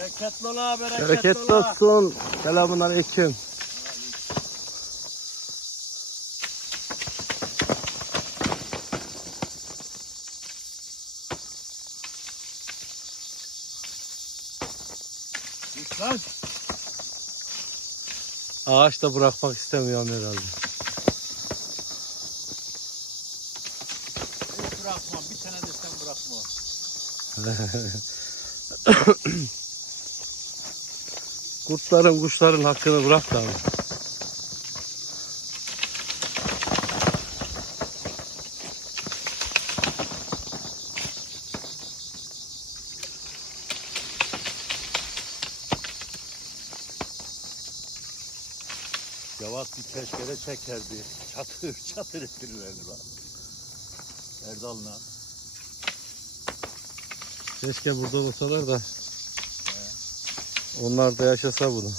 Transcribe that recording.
Bereketli ola, bereketli, Bereketli ola. olsun. Selamun aleyküm. Lan. Ağaç da bırakmak istemiyorum herhalde. Hiç bırakmam. Bir tane de sen bırakma. Kurtların kuşların hakkını bırak da abi. Cevat bir keşkere çekerdi. Çatır çatır ettirirlerdi bak. Erdal'la. Keşke burada olsalar da onlar da yaşasa bunu.